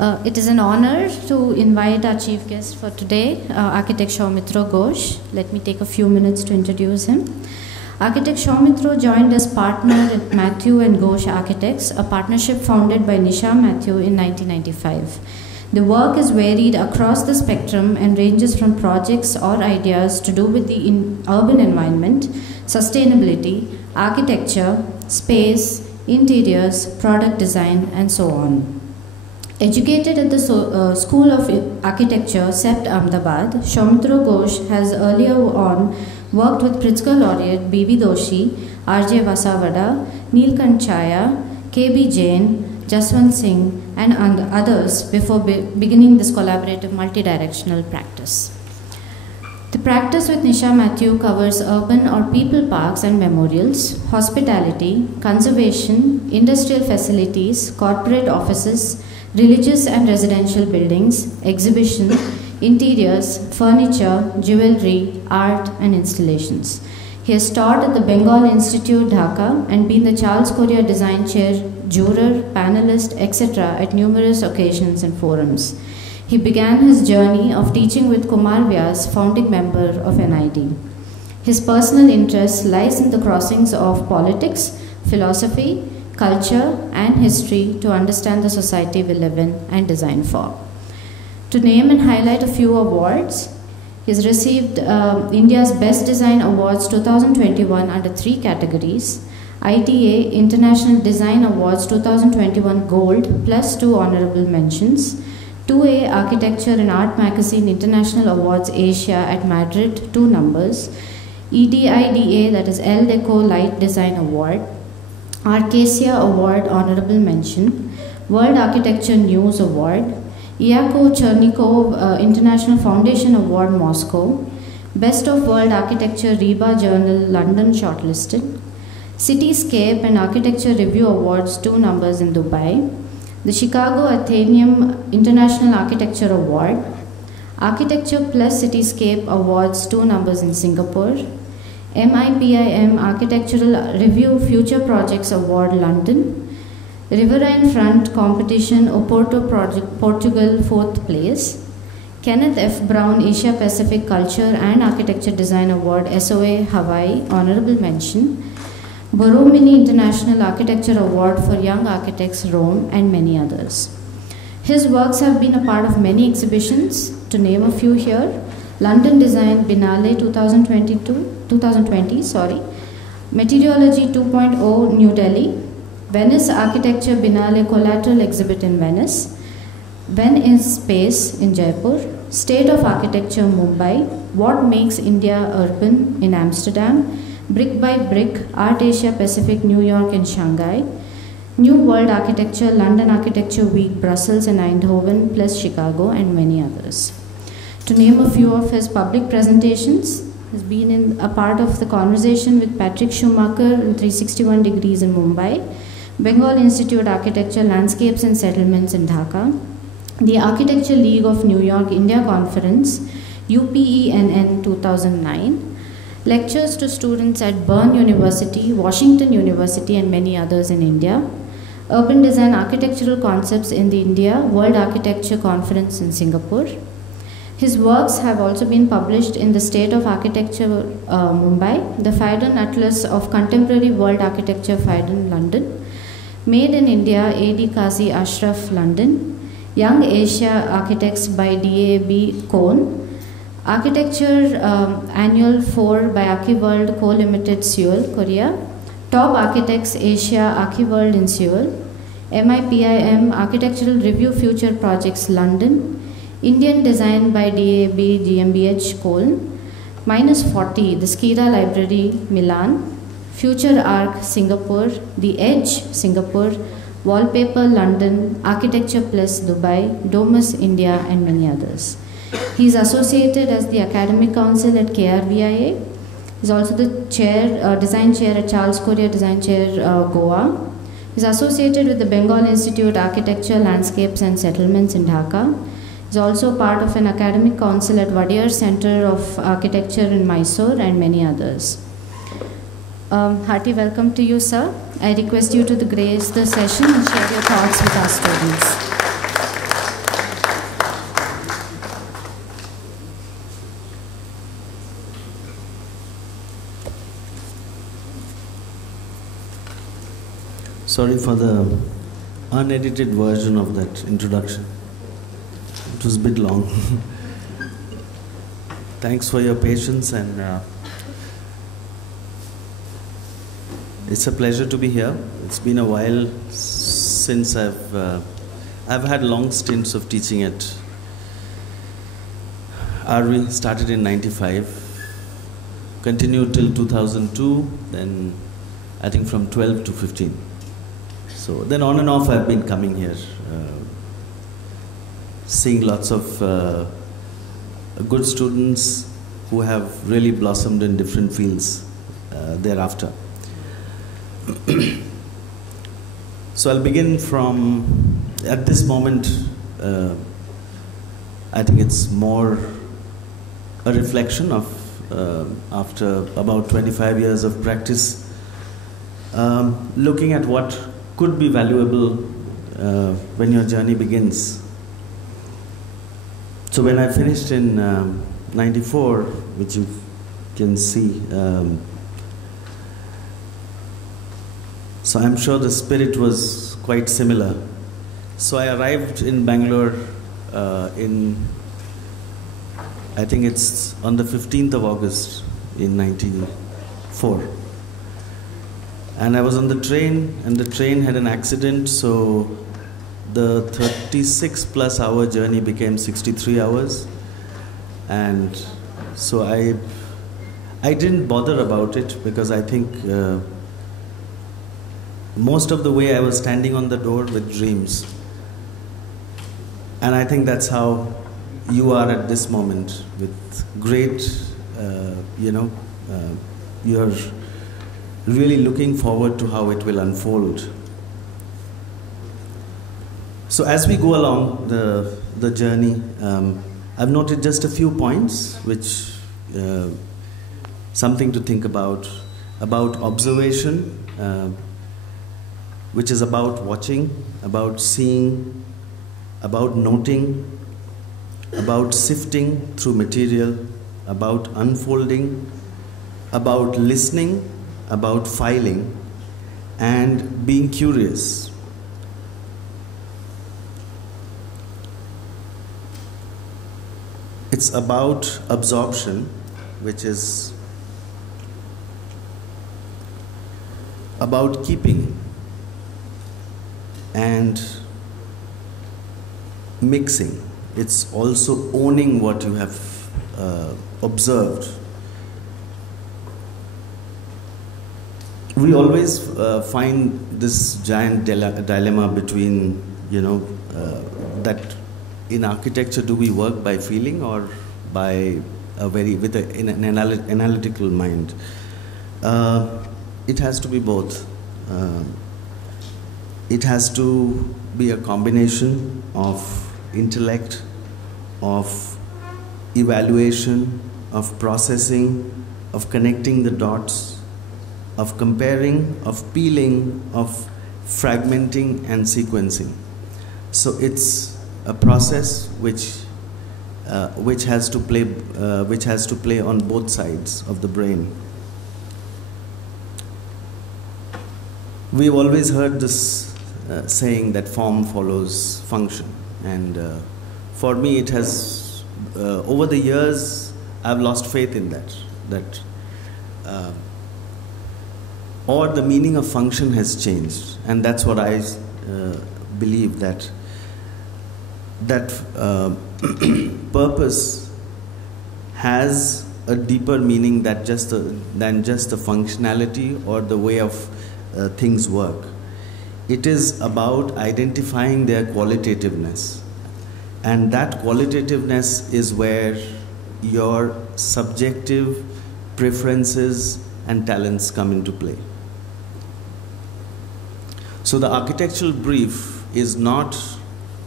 It is an honor to invite our chief guest for today, architect Soumitro Ghosh. Let me take a few minutes to introduce him. Architect Soumitro joined as partner at Matthew and Ghosh Architects, a partnership founded by Nisha Matthew in 1995. The work is varied across the spectrum and ranges from projects or ideas to do with the urban environment, sustainability, architecture, space, interiors, product design, and so on. Educated at the School of Architecture, CEPT Ahmedabad, Soumitro Ghosh has earlier on worked with Pritzker laureate B.V. Doshi, R.J. Vasavada, Neelkanth Chaya, K.B. Jain, Jaswant Singh, and others before beginning this collaborative multi-directional practice. The practice with Nisha Matthew covers urban or people parks and memorials, hospitality, conservation, industrial facilities, corporate offices, religious and residential buildings, exhibition, interiors, furniture, jewelry, art, and installations. He has taught at the Bengal Institute, Dhaka, and been the Charles Correa Design Chair, juror, panelist, etc. at numerous occasions and forums. He began his journey of teaching with Kumar Vyas, founding member of NID. His personal interest lies in the crossings of politics, philosophy, culture, and history to understand the society we live in and design for. To name and highlight a few awards, he has received India's Best Design Awards 2021 under 3 categories, ITA International Design Awards 2021 Gold plus 2 honorable mentions, 2A Architecture and Art Magazine International Awards Asia at Madrid 2 numbers, EDIDA, that is El Deco Light Design Award, RVCA Award Honorable Mention, World Architecture News Award, Iako Chernikov International Foundation Award Moscow, Best of World Architecture Reba Journal London shortlisted, Cityscape and Architecture Review Awards 2 numbers in Dubai, the Chicago Athenaeum International Architecture Award, Architecture Plus Cityscape Awards 2 numbers in Singapore, MIPIM Architectural Review Future Projects Award London, Riverine Front Competition Oporto Project Portugal 4th place, Kenneth F. Brown Asia Pacific Culture and Architecture Design Award SOA Hawaii Honorable Mention, Borromini International Architecture Award for Young Architects Rome, and many others. His works have been a part of many exhibitions, to name a few here: London Design Biennale 2020, Meteorology 2.0 New Delhi, Venice Architecture Biennale Collateral Exhibit in Venice, When is Space in Jaipur, State of Architecture Mumbai, What Makes India Urban in Amsterdam, Brick by Brick Art Asia Pacific New York and Shanghai, New World Architecture London Architecture Week Brussels and Eindhoven plus Chicago, and many others. To name a few of his public presentations, has been a part of the conversation with Patrick Schumacher in 361 Degrees in Mumbai, Bengal Institute Architecture Landscapes and Settlements in Dhaka, the Architecture League of New York India Conference, UPENN 2009, lectures to students at Bern University, Washington University, and many others in India, Urban Design Architectural Concepts in the India World Architecture Conference in Singapore. His works have also been published in the State of Architecture Mumbai, the Phaidon Atlas of Contemporary World Architecture Phaidon London, Made in India A.D. Kazi Ashraf London, Young Asia Architects by D.A.B. Kohn, Architecture Annual 4 by Archiworld Co Limited Seoul, Korea, Top Architects Asia Archiworld in Seoul, MIPIM Architectural Review Future Projects London, Indian Design by DAB GmbH Cologne, -40 the Skira Library Milan, Future Arc Singapore, The Edge Singapore, Wallpaper London, Architecture Plus Dubai, Domus India, and many others. He is associated as the Academic Council at KRVIA. He is also the Design Chair at Charles Correa Design Chair Goa. He is associated with the Bengal Institute Architecture, Landscapes and Settlements in Dhaka. He is also part of an academic council at Wadiyar Center of Architecture in Mysore, and many others. Hearty welcome to you, sir. I request you to grace the session and share your thoughts with our students. Sorry for the unedited version of that introduction. It was a bit long. Thanks for your patience, and it's a pleasure to be here. It's been a while since I've had long stints of teaching at RV. Started in '95, continued till 2002, then I think from 12 to 15. So then on and off I've been coming here, seeing lots of good students who have really blossomed in different fields thereafter. So I'll begin from, at this moment, I think it's more a reflection of, after about 25 years of practice, looking at what could be valuable when your journey begins. So when I finished in '94, which you can see, so I'm sure the spirit was quite similar. So I arrived in Bangalore I think it's on the 15th of August in '94. And I was on the train, and the train had an accident, so the 36+ hour journey became 63 hours. And so I didn't bother about it, because I think most of the way I was standing on the door with dreams. And I think that's how you are at this moment, with great, you're really looking forward to how it will unfold. So as we go along the journey, I've noted just a few points, which something to think about observation, which is about watching, about seeing, about noting, about sifting through material, about unfolding, about listening, about filing, and being curious. It's about absorption, which is about keeping and mixing. It's also owning what you have observed. We always find this giant dilemma between, that in architecture, do we work by feeling or by with an analytical mind? It has to be both. It has to be a combination of intellect, of evaluation, of processing, of connecting the dots, of comparing, of peeling, of fragmenting and sequencing. So it's a process which has to play on both sides of the brain. We've always heard this saying that form follows function, and for me it has, over the years, I've lost faith in that or the meaning of function has changed, and that's what I believe, that purpose has a deeper meaning than just the functionality or the way of things work. It is about identifying their qualitativeness, and that qualitativeness is where your subjective preferences and talents come into play. So the architectural brief is not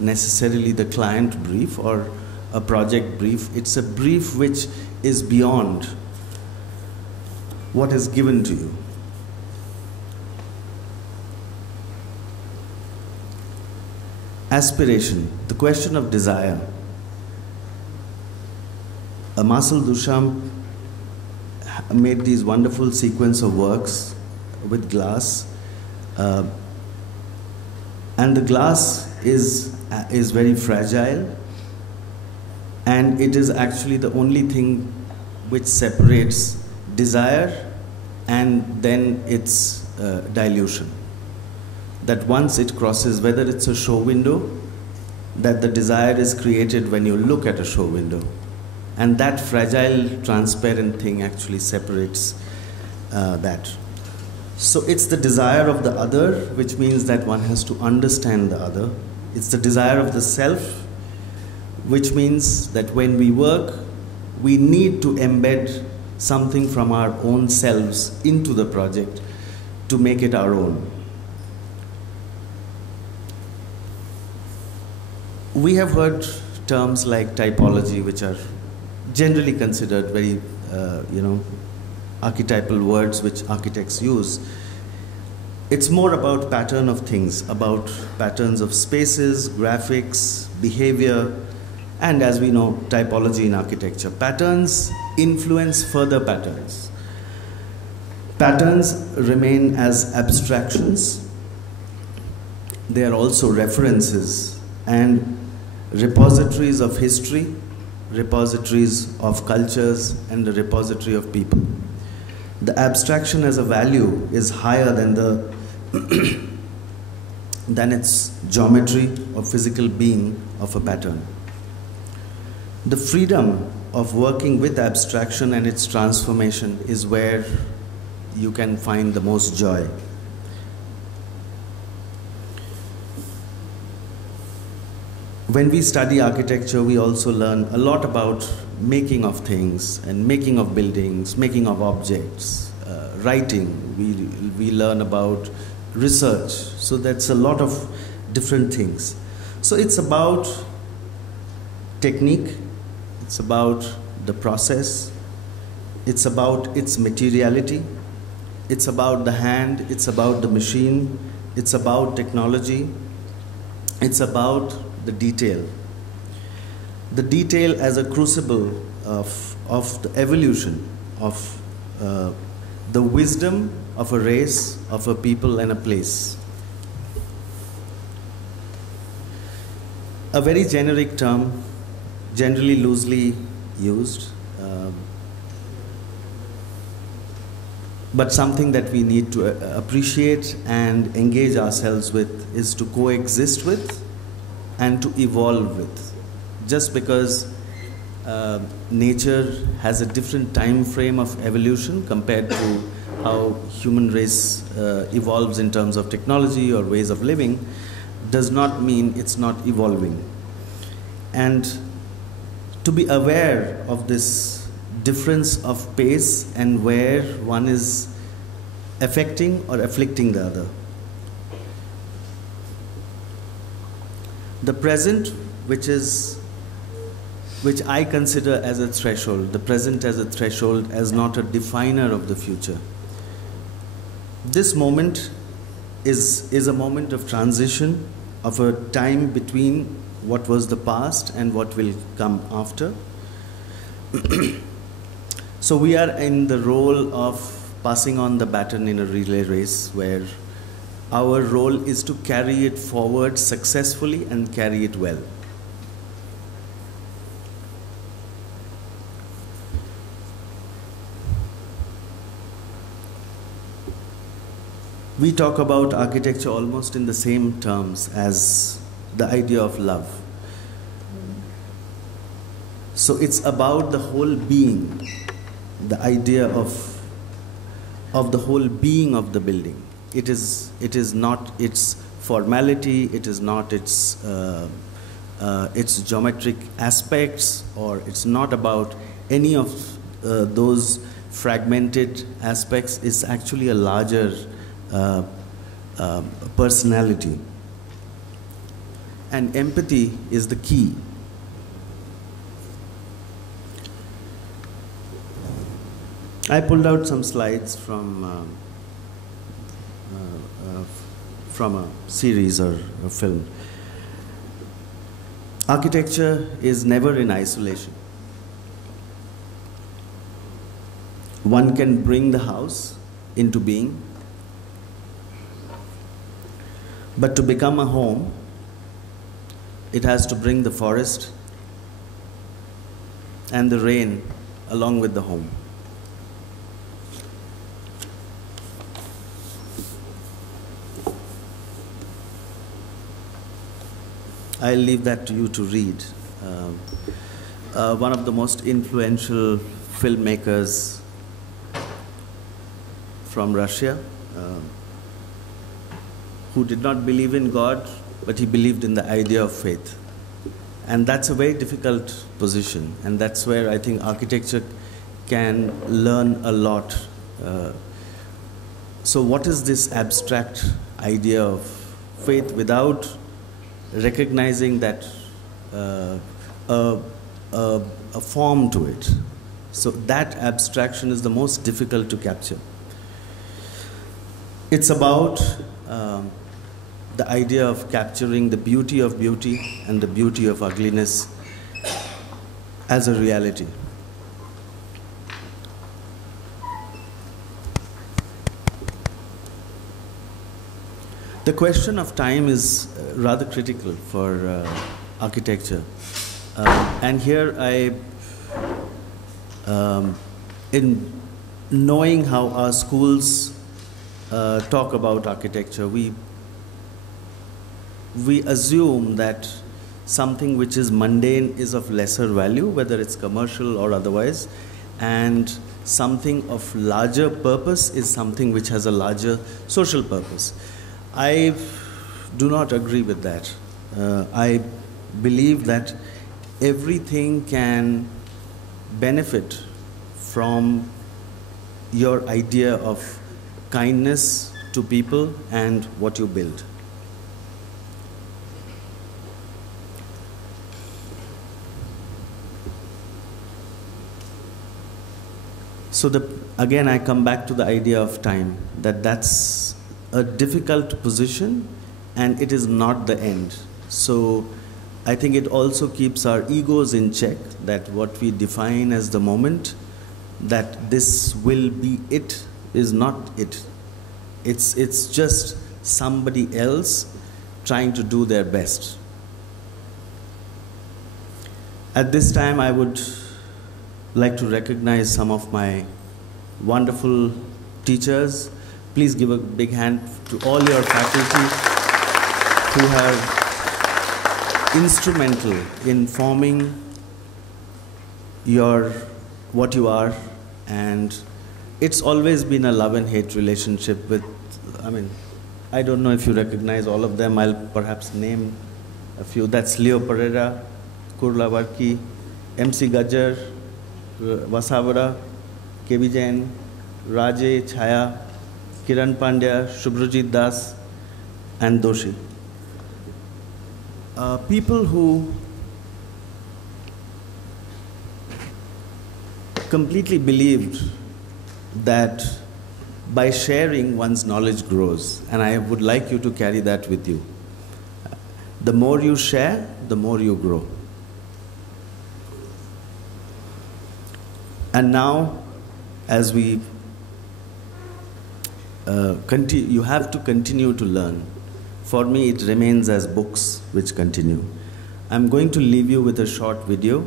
necessarily the client brief or a project brief. It's a brief which is beyond what is given to you. Aspiration, the question of desire. Marcel Duchamp made these wonderful sequence of works with glass. And the glass is very fragile, and it is actually the only thing which separates desire and then its dilution. That once it crosses, whether it's a show window, that the desire is created when you look at a show window. And that fragile, transparent thing actually separates that. So it's the desire of the other, which means that one has to understand the other. It's the desire of the self, which means that when we work, we need to embed something from our own selves into the project to make it our own. We have heard terms like typology, which are generally considered very, archetypal words which architects use. It's more about pattern of things, about patterns of spaces, graphics, behavior, and as we know, typology in architecture. Patterns influence further patterns. Patterns remain as abstractions. They are also references and repositories of history, repositories of cultures, and a repository of people. The abstraction as a value is higher than than its geometry or physical being of a pattern. The freedom of working with abstraction and its transformation is where you can find the most joy. When we study architecture, we also learn a lot about making of things and making of buildings, making of objects, writing. We learn about research. So that's a lot of different things. So it's about technique, it's about the process, it's about its materiality, it's about the hand, it's about the machine, it's about technology, it's about the detail. The detail as a crucible of the evolution of the wisdom of a race, of a people and a place. A very generic term, generally loosely used, but something that we need to appreciate and engage ourselves with is to coexist with and to evolve with. Just because nature has a different time frame of evolution compared to how human race evolves in terms of technology or ways of living, does not mean it's not evolving. And to be aware of this difference of pace and where one is affecting or afflicting the other. The present, which I consider as a threshold, the present as a threshold, as not a definer of the future. This moment is a moment of transition, of a time between what was the past and what will come after. So we are in the role of passing on the baton in a relay race, where our role is to carry it forward successfully and carry it well. We talk about architecture almost in the same terms as the idea of love. So it's about the whole being, the idea of the whole being of the building. It is not its formality, it is not its geometric aspects, or it's not about any of those fragmented aspects. It's actually a larger personality. And empathy is the key. I pulled out some slides from a series or a film. Architecture is never in isolation. One can bring the house into being. But to become a home, it has to bring the forest and the rain along with the home. I'll leave that to you to read. One of the most influential filmmakers from Russia, who did not believe in God, but he believed in the idea of faith. And that's a very difficult position, and that's where I think architecture can learn a lot. So what is this abstract idea of faith without recognizing that a form to it? So that abstraction is the most difficult to capture. It's about the idea of capturing the beauty of beauty and the beauty of ugliness as a reality. The question of time is rather critical for architecture. And here in knowing how our schools talk about architecture, we assume that something which is mundane is of lesser value, whether it's commercial or otherwise, and something of larger purpose is something which has a larger social purpose. I do not agree with that. I believe that everything can benefit from your idea of kindness to people and what you build. So again, I come back to the idea of time, that's a difficult position and it is not the end. So I think it also keeps our egos in check, that what we define as the moment, that this will be it, is not it. It's just somebody else trying to do their best. At this time, I would like to recognize some of my wonderful teachers. Please give a big hand to all your faculty who have instrumental in forming what you are, and it's always been a love and hate relationship with, I don't know if you recognize all of them. I'll perhaps name a few. That's Leo Pereira, Kurla Varki, MC Gajar, Vasavara, KB Jain, Raje, Chaya, Kiran Pandya, Shubhrajit Das, and Doshi. People who completely believed that by sharing one's knowledge grows, and I would like you to carry that with you. The more you share, the more you grow. And now, as we you have to continue to learn. For me, it remains as books which continue. I'm going to leave you with a short video.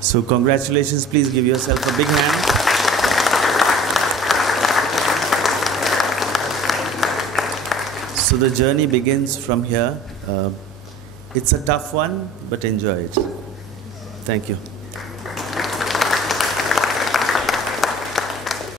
So congratulations, please give yourself a big hand. So the journey begins from here. It's a tough one, but enjoy it. Thank you.